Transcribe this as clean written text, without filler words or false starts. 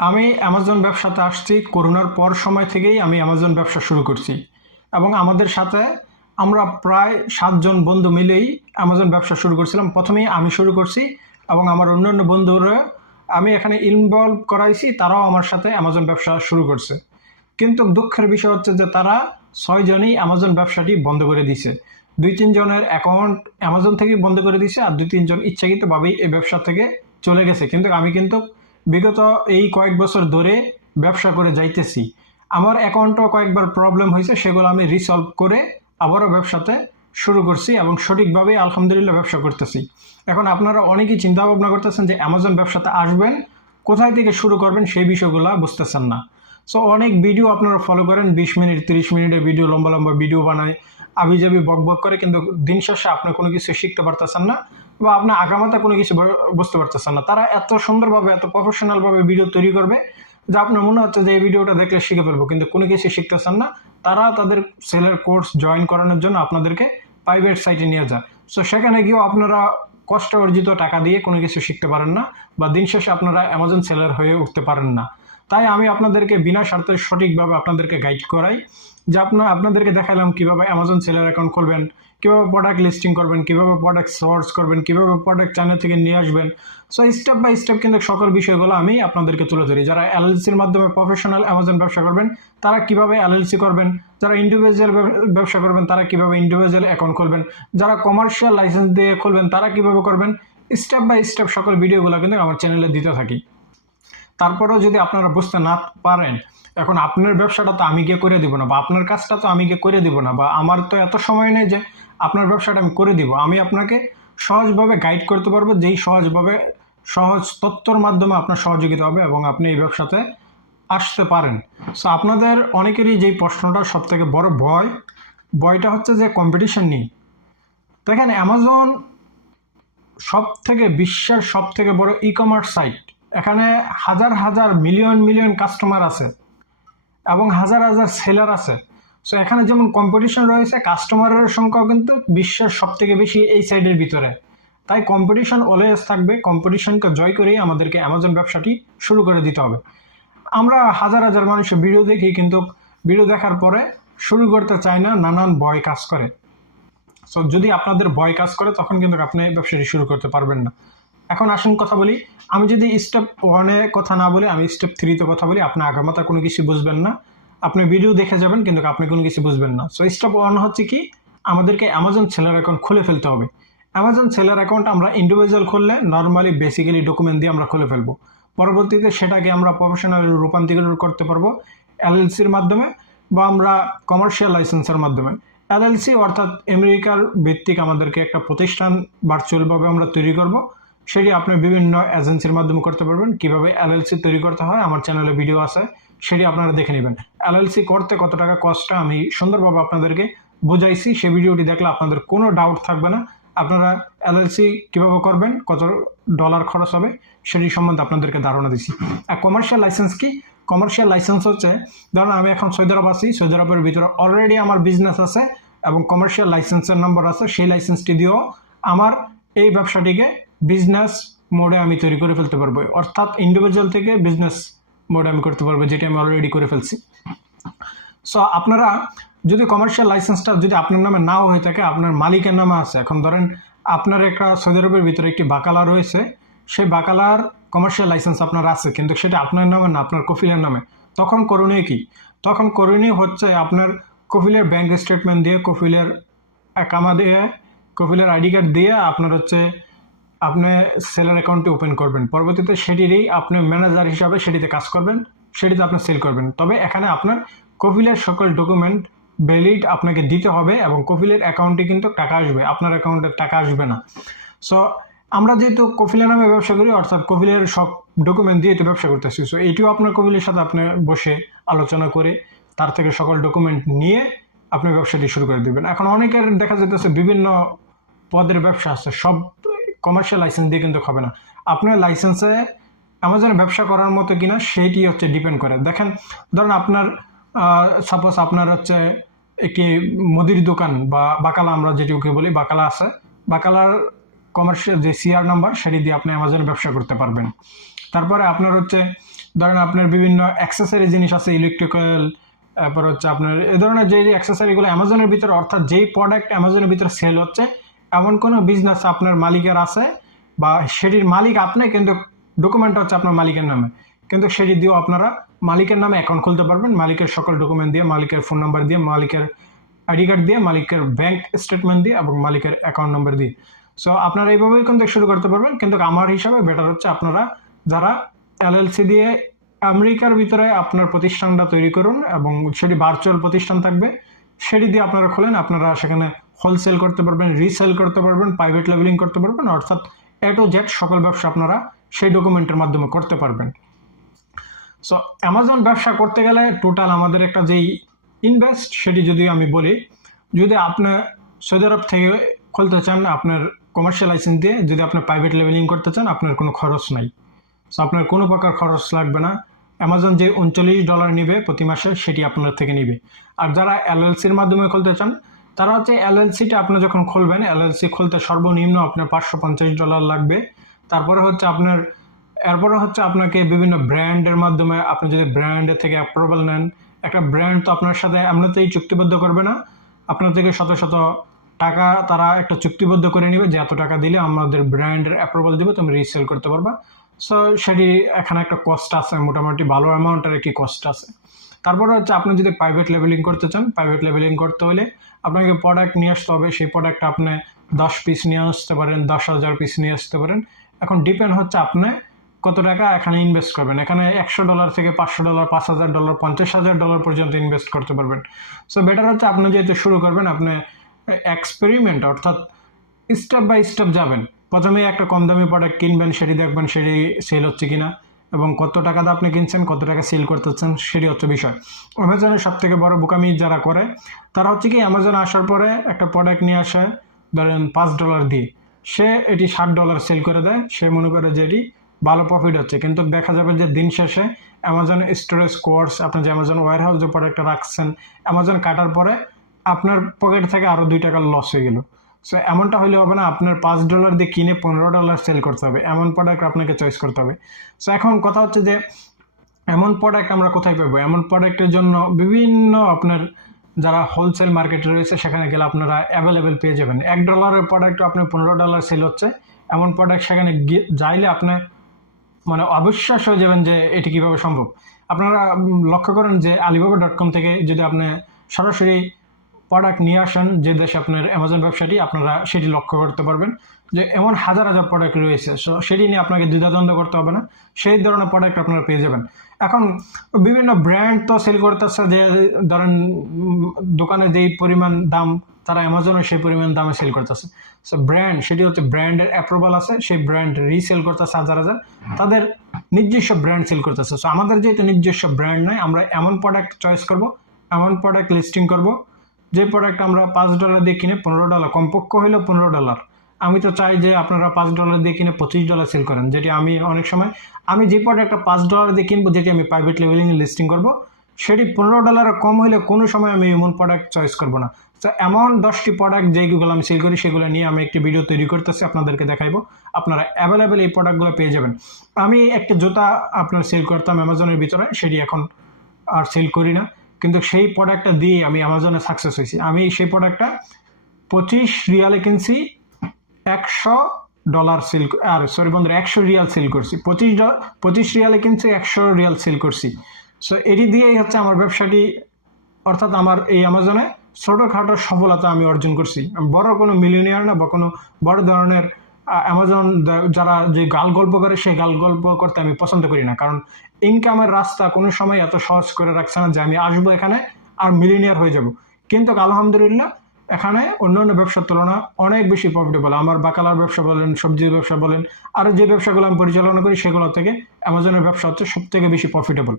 আমি অ্যামাজন ব্যবসাতে আসছি করোনার পর সময় থেকেই আমি অ্যামাজন ব্যবসা শুরু করছি এবং আমাদের সাথে আমরা প্রায় 7 জন বন্ধু মিলেই অ্যামাজন ব্যবসা শুরু করছিলাম। প্রথমেই আমি শুরু করছি এবং আমার অন্যান্য বন্ধুরা আমি এখানে ইনভলভ করাইছি, তারাও আমার সাথে অ্যামাজন ব্যবসা শুরু করছে। কিন্তু দুঃখের বিষয় হচ্ছে যে তারা 6 জনই অ্যামাজন ব্যবসাটি বন্ধ করে দিয়েছে। 2-3 জনের অ্যাকাউন্ট অ্যামাজন থেকে বন্ধ করে দিয়েছে আর 2-3 জন ইচ্ছাকৃতভাবেই এই ব্যবসা থেকে চলে গেছে। কিন্তু বিগত এই কয়েক বছর ধরে ব্যবসা করে যাইতেছি। আমার অ্যাকাউন্টও কয়েকবার প্রবলেম হয়েছে, সেগুলো আমি রিসলভ করে আবারও ব্যবসাতে শুরু করছি এবং সঠিকভাবে আলহামদুলিল্লাহ ব্যবসা করতেছি। এখন আপনারা অনেকেই চিন্তা ভাবনা করতেছেন যে অ্যামাজন ব্যবসাতে আসবেন, কোথায় থেকে শুরু করবেন সেই বিষয়গুলো বুঝতেছেন না। সো অনেক ভিডিও আপনারা ফলো করেন, 20 মিনিট 30 মিনিটের ভিডিও, লম্বা লম্বা ভিডিও বানায়, আবিজাবি বক বক করে, কিন্তু দিন শেষে আপনি কোনো কিছু শিখতে পারতেছেন না বা আপনি আগামাতা কোনো কিছু বুঝতে পারতেছেন না। তারা এত সুন্দরভাবে এত প্রফেশনালভাবে ভিডিও তৈরি করবে যে আপনার মনে হচ্ছে যে এই ভিডিওটা দেখলে শিখে ফেলবো, কিন্তু কোনো কিছু শিখতেছেন না। তারা তাদের সেলের কোর্স জয়েন করানোর জন্য আপনাদেরকে প্রাইভেট সাইটে নিয়ে যায়। সো সেখানে গিয়েও আপনারা কষ্ট অর্জিত টাকা দিয়ে কোনো কিছু শিখতে পারেন না বা দিন শেষে আপনারা অ্যামাজন সেলার হয়ে উঠতে পারেন না। তাই আমি আপনাদেরকে বিনা স্বার্থে সঠিকভাবে আপনাদেরকে গাইড করাই, যে আপনাদেরকে দেখালাম কিভাবে অ্যামাজন সেলার অ্যাকাউন্ট খুলবেন, কিভাবে প্রোডাক্ট লিস্টিং করবেন, কিভাবে প্রোডাক্ট সোর্স করবেন, কিভাবে প্রোডাক্ট চায়না থেকে নিয়ে আসবেন। সো স্টেপ বাই স্টেপ কিন্তু সকল বিষয়গুলো আমি আপনাদেরকে তুলে ধরি। যারা এলএলসির মাধ্যমে প্রফেশনাল অ্যামাজন ব্যবসা করবেন তারা কিভাবে এলএলসি করবেন, যারা ইন্ডিভিজুয়াল ব্যবসা করবেন তারা কিভাবে ইন্ডিভিজুয়াল অ্যাকাউন্ট খুলবেন, যারা কমার্শিয়াল লাইসেন্স দিয়ে খুলবেন তারা কিভাবে করবেন, স্টেপ বাই স্টেপ সকল ভিডিওগুলো কিন্তু আমার চ্যানেলে দিতে থাকি। তারপরেও যদি আপনারা বুঝতে না পারেন, এখন আপনার ব্যবসাটা তো আমি গিয়ে করে দিব না বা আপনার কাজটা তো আমি গিয়ে করে দিব না বা আমার তো এত সময় নেই যে আপনার ব্যবসাটা আমি করে দিব। আমি আপনাকে সহজভাবে গাইড করতে পারবো, যেই সহজ তথ্যর মাধ্যমে আপনার সহযোগিতা হবে এবং আপনি এই ব্যবসাতে আসতে পারেন। সো আপনাদের অনেকেরই যেই প্রশ্নটা সব থেকে বড় ভয়টা হচ্ছে যে কম্পিটিশন নিয়ে। দেখেন, অ্যামাজন বিশ্বের সব থেকে বড় ই কমার্স সাইট। এখানে হাজার হাজার মিলিয়ন মিলিয়ন কাস্টমার আছে এবং হাজার হাজার সেলার আছে। সো এখানে যেমন কম্পিটিশন রয়েছে, কাস্টমারের সংখ্যাও কিন্তু বিশ্বের সব থেকে বেশি এই সাইডের ভিতরে। তাই কম্পিটিশন অলওয়েজ থাকবে। কম্পিটিশনকে জয় করেই আমাদেরকে অ্যামাজন ব্যবসাটি শুরু করে দিতে হবে। আমরা হাজার হাজার মানুষের ভিডিও দেখি, কিন্তু ভিডিও দেখার পরে শুরু করতে চায় না, নানান ভয় কাজ করে। সো যদি আপনাদের ভয় কাজ করে তখন কিন্তু আপনি ব্যবসাটি শুরু করতে পারবেন না। এখন আসুন কথা বলি, আমি যদি স্টেপ 1-এ কথা না বলি, আমি স্টেপ 3-তে কথা বলি, আপনি আগামাতা কোনো কিছু বুঝবেন না। আপনি ভিডিও দেখে যাবেন কিন্তু আপনি কোনো কিছু বুঝবেন না। সো স্টেপ 1 হচ্ছে কি, আমাদেরকে অ্যামাজন সেলার অ্যাকাউন্ট খুলে ফেলতে হবে। অ্যামাজন সেলার অ্যাকাউন্ট আমরা ইন্ডিভিজুয়াল খুললে নর্মালি বেসিক্যালি ডকুমেন্ট দিয়ে আমরা খুলে ফেলবো। পরবর্তীতে সেটাকে আমরা প্রফেশনাল রূপান্তরিত করতে পারবো এলএলসির মাধ্যমে বা আমরা কমার্শিয়াল লাইসেন্সের মাধ্যমে। এলএলসি অর্থাৎ আমেরিকার ভিত্তিক আমাদেরকে একটা প্রতিষ্ঠান ভার্চুয়ালভাবে আমরা তৈরি করব। সেটি আপনি বিভিন্ন এজেন্সির মাধ্যমে করতে পারবেন। কিভাবে এলএলসি তৈরি করতে হয় আমার চ্যানেলে ভিডিও আছে, সেটি আপনারা দেখে নেবেন। এলএলসি করতে কত টাকা কস্টটা আমি সুন্দরভাবে আপনাদেরকে বুঝাইছি, সেই ভিডিওটি দেখলে আপনাদের কোনো ডাউট থাকবে না। আপনারা এলএলসি কিভাবে করবেন, কত ডলার খরচ হবে সেটি সম্বন্ধে আপনাদেরকে ধারণা দিচ্ছি। আর কমার্শিয়াল লাইসেন্স কি? কমার্শিয়াল লাইসেন্স হচ্ছে, ধরুন আমি এখন সৌদি আরব আছি, সৌদি আরবের ভিতরে অলরেডি আমার বিজনেস আছে এবং কমার্শিয়াল লাইসেন্সের নম্বর আছে। সেই লাইসেন্সটি দিয়েও আমার এই ব্যবসাটিকে বিজনেস মোডে আমি তৈরি করে ফেলতে পারবো, অর্থাৎ ইন্ডিভিজুয়াল থেকে বিজনেস মোডে আমি করতে পারবো, যেটি আমি অলরেডি করে ফেলছি। সো আপনারা যদি কমার্শিয়াল লাইসেন্সটা যদি আপনার নামে নাও হয়ে থাকে, আপনার মালিকের নামে আছে, এখন ধরেন আপনার একটা সৌদি আরবের ভিতরে একটি বাকালা রয়েছে, সেই বাকালার কমার্শিয়াল লাইসেন্স আপনার আছে কিন্তু সেটা আপনার নামে না, আপনার কফিলের নামে। তখন করণীয় কি? তখন করণীয় হচ্ছে আপনার কফিলের ব্যাংক স্টেটমেন্ট দিয়ে, কফিলের একামা দিয়ে, কফিলের আইডি কার্ড দিয়ে আপনার হচ্ছে আপনি সেলার অ্যাকাউন্টটি ওপেন করবেন। পরবর্তীতে সেটিরই আপনি ম্যানেজার হিসাবে সেটিতে কাজ করবেন, সেটিতে আপনি সেল করবেন। তবে এখানে আপনার কফিলের সকল ডকুমেন্ট ভ্যালিড আপনাকে দিতে হবে এবং কফিলের অ্যাকাউন্টে কিন্তু টাকা আসবে, আপনার অ্যাকাউন্টে টাকা আসবে না। সো আমরা যেহেতু কফিলের নামে ব্যবসা করি, অর্থাৎ কফিলের সব ডকুমেন্ট দিয়ে তো ব্যবসা করতেছি। সো এটিও আপনার কফিলের সাথে আপনি বসে আলোচনা করে তার থেকে সকল ডকুমেন্ট নিয়ে আপনি ব্যবসাটি শুরু করে দেবেন। এখন অনেকের দেখা যেতেছে বিভিন্ন পদের ব্যবসা আছে, সব কমার্শিয়াল লাইসেন্স দিয়ে কিন্তু হবে না। আপনার লাইসেন্সে অ্যামাজনে ব্যবসা করার মতো কিনা সেইটি হচ্ছে ডিপেন্ড করে। দেখেন, ধরুন আপনার সাপোজ আপনার হচ্ছে একটি মুদির দোকান বা বাকালা, আমরা যেটিকে বলি বাকালা আছে, বাকালার কমার্শিয়াল যে সিআর নাম্বার সেটি দিয়ে আপনি অ্যামাজনে ব্যবসা করতে পারবেন। তারপরে আপনার হচ্ছে ধরেন আপনার বিভিন্ন অ্যাক্সেসরি জিনিস আছে, ইলেকট্রিক্যাল, তারপর হচ্ছে আপনার এই ধরনের যে অ্যাক্সেসরিগুলো অ্যামাজনের ভিতরে, অর্থাৎ যেই প্রোডাক্ট অ্যামাজনের ভিতরে সেল হচ্ছে এমন কোনো বিজনেস আপনার মালিকের আছে বা সেটির মালিক আপনি, কিন্তু ডকুমেন্ট হচ্ছে আপনার মালিকের নামে, কিন্তু সেটি দিয়েও আপনারা মালিকের নামে অ্যাকাউন্ট খুলতে পারবেন, মালিকের সকল ডকুমেন্ট দিয়ে, মালিকের ফোন নাম্বার দিয়ে, মালিকের আইডি কার্ড দিয়ে, মালিকের ব্যাংক স্টেটমেন্ট দিয়ে এবং মালিকের অ্যাকাউন্ট নাম্বার দিয়ে। সো আপনারা এইভাবেই কিন্তু শুরু করতে পারবেন, কিন্তু আমার হিসাবে বেটার হচ্ছে আপনারা যারা এলএলসি দিয়ে আমেরিকার ভিতরে আপনার প্রতিষ্ঠানটা তৈরি করুন এবং সেটি ভার্চুয়াল প্রতিষ্ঠান থাকবে, সেটি দিয়ে আপনারা খোলেন। আপনারা সেখানে হোলসেল করতে পারবেন, রিসেল করতে পারবেন, প্রাইভেট লেভেলিং করতে পারবেন, অর্থাৎ এ টু জেড সকল ব্যবসা আপনারা সেই ডকুমেন্টের মাধ্যমে করতে পারবেন। সো অ্যামাজন ব্যবসা করতে গেলে টোটাল আমাদের একটা যেই ইনভেস্ট সেটি যদি আমি বলি, যদি আপনি সৌদি আরব থেকে খুলতে চান আপনার কমার্শিয়াল লাইসেন্স দিয়ে, যদি আপনি প্রাইভেট লেভেলিং করতে চান, আপনার কোনো খরচ নাই। সো আপনার কোনো প্রকার খরচ লাগবে না। অ্যামাজন যে $39 নিবে প্রতি মাসে সেটি আপনার থেকে নিবে। আর যারা এলএলসির মাধ্যমে খুলতে চান তারা হচ্ছে এলএলসিটা আপনি যখন খুলবেন, এলএলসি খুলতে সর্বনিম্ন আপনার $550 লাগবে। তারপরে হচ্ছে এরপরে হচ্ছে আপনাকে বিভিন্ন ব্র্যান্ডের মাধ্যমে, আপনি যদি ব্র্যান্ডের থেকে অ্যাপ্রুভাল নেন, একটা ব্র্যান্ড তো আপনার সাথে এমনিতেই চুক্তিবদ্ধ করবে না, আপনার থেকে শত শত টাকা তারা একটা চুক্তিবদ্ধ করে নেবে যে এত টাকা দিলে আমাদের ব্র্যান্ডের অ্যাপ্রুভাল দেবে, তুমি রিসেল করতে পারবা। সো সেটি এখানে একটা কস্ট আছে, মোটামুটি ভালো অ্যামাউন্টের একটি কস্ট আছে। তারপরে হচ্ছে আপনি যদি প্রাইভেট লেভেলিং করতে চান, প্রাইভেট লেভেলিং করতে হলে আপনাকে প্রোডাক্ট নিয়ে আসতে হবে। সেই প্রোডাক্টটা আপনি 10 পিস নিয়ে আসতে পারেন, 10,000 পিস নিয়ে আসতে পারেন। এখন ডিপেন্ড হচ্ছে আপনি কত টাকা এখানে ইনভেস্ট করবেন। এখানে $100 থেকে $500, $5,000, $50,000 পর্যন্ত ইনভেস্ট করতে পারবেন। সো বেটার হচ্ছে আপনি যেহেতু শুরু করবেন, আপনি এক্সপেরিমেন্ট অর্থাৎ স্টেপ বাই স্টেপ যাবেন। প্রথমে একটা কম দামি প্রোডাক্ট কিনবেন, সেটি দেখবেন সেটি সেল হচ্ছে কিনা এবং কত টাকাতে আপনি কিনছেন, কত টাকা সেল করতেছেন, সেটি হচ্ছে বিষয়। অ্যামাজনের সব থেকে বড় বোকামি যারা করে তারা হচ্ছে কি, অ্যামাজনে আসার পরে একটা প্রোডাক্ট নিয়ে আসে ধরেন $5 দিয়ে, সে এটি $60 সেল করে দেয়, সে মনে করে যে এটি ভালো প্রফিট হচ্ছে, কিন্তু দেখা যাবে যে দিন শেষে অ্যামাজন স্টোরেজ কোর্স, আপনি যে অ্যামাজন ওয়্যার হাউস যে প্রোডাক্টটা রাখছেন, অ্যামাজন কাটার পরে আপনার পকেট থেকে আরও $2 লস হয়ে গেল। সো এমনটা হলে হবে না, আপনার $5 দিয়ে কিনে $15 সেল করতে হবে, এমন প্রোডাক্ট আপনাকে চয়েস করতে হবে। সো এখন কথা হচ্ছে যে এমন প্রোডাক্ট আমরা কোথায় পাবো? এমন প্রোডাক্টের জন্য বিভিন্ন আপনার যারা হোলসেল মার্কেটে রয়েছে সেখানে গেলে আপনারা অ্যাভেলেবেল পেয়ে যাবেন। $1 প্রোডাক্ট আপনার $15 সেল হচ্ছে, এমন প্রোডাক্ট সেখানে যাইলে আপনি মানে অবিশ্বাস হয়ে যাবেন যে এটি কিভাবে সম্ভব। আপনারা লক্ষ্য করেন যে alibaba.com থেকে যদি আপনি সরাসরি প্রোডাক্ট নিয়ে আসেন যে দেশে আপনার অ্যামাজন ব্যবসাটি, আপনারা সেটি লক্ষ্য করতে পারবেন যে এমন হাজার হাজার প্রোডাক্ট রয়েছে, সো সেটি নিয়ে আপনাকে দ্বিধাদ্বন্দ্ব করতে হবে না, সেই ধরনের প্রোডাক্ট আপনারা পেয়ে যাবেন। এখন বিভিন্ন ব্র্যান্ড তো সেল করতেছে, যে ধরেন দোকানে যেই পরিমাণ দাম তারা অ্যামাজনে সেই পরিমাণ দামে সেল করতেছে। সো ব্র্যান্ড সেটি হচ্ছে ব্র্যান্ডের অ্যাপ্রুভাল আছে, সেই ব্র্যান্ড রিসেল করতেছে হাজার হাজার, তাদের নিজস্ব ব্র্যান্ড সেল করতেছে। সো আমাদের যেহেতু নিজস্ব ব্র্যান্ড নয়, আমরা এমন প্রোডাক্ট চয়েস করব, এমন প্রোডাক্ট লিস্টিং করব যে প্রোডাক্ট আমরা $5 দিয়ে কিনে $15, কমপক্ষ হইলেও $15। আমি তো চাই যে আপনারা $5 দিয়ে কিনে $25 সেল করেন, যেটি আমি অনেক সময় আমি যে প্রোডাক্টটা $5 দিয়ে কিনবো, যেটি আমি প্রাইভেট লেভেলিং লিস্টিং করব, সেটি $15 কম হইলে কোনো সময় আমি এমন প্রোডাক্ট চয়েস করব না। তো এমন 10টি প্রোডাক্ট যেগুলো আমি সেল করি সেগুলো নিয়ে আমি একটি ভিডিও তৈরি করতেছি, আপনাদেরকে দেখাইবো। আপনারা অ্যাভেলেবেল এই প্রোডাক্টগুলো পেয়ে যাবেন। আমি একটা জুতা আপনার সেল করতাম অ্যামাজনের ভিতরে, সেটি এখন আর সেল করি না, কিন্তু সেই প্রোডাক্টটা দিয়ে আমি অ্যামাজনে সাকসেস হয়েছি। আমি সেই প্রোডাক্টটা 25 রিয়ালে কিনছি, $100 সেল, আর সরি বন্ধুরা, 100 রিয়াল সেল করছি। 25 রিয়ালে কিনছি, 100 রিয়াল সেল করছি। সো এটি দিয়েই হচ্ছে আমার ব্যবসাটি, অর্থাৎ আমার এই অ্যামাজনে ছোটোখাটো সফলতা আমি অর্জন করছি। বড় কোনো মিলিয়নিয়ার না বা কোনো বড় ধরনের অ্যামাজন যারা যে গাল গল্প করে সেই গাল গল্প করতে আমি পছন্দ করি না, কারণ ইনকামের রাস্তা কোনো সময় এত সহজ করে রাখছে না যে আমি আসবো এখানে আর মিলিয়নিয়ার হয়ে যাব। কিন্তু আলহামদুলিল্লাহ এখানে অন্যান্য ব্যবসার তুলনা অনেক বেশি প্রফিটেবল। আমার বাকালার ব্যবসা বলেন, সবজির ব্যবসা বলেন, আর যে ব্যবসাগুলো আমি পরিচালনা করি সেগুলো থেকে অ্যামাজনের ব্যবসা হচ্ছে সব থেকে বেশি প্রফিটেবল।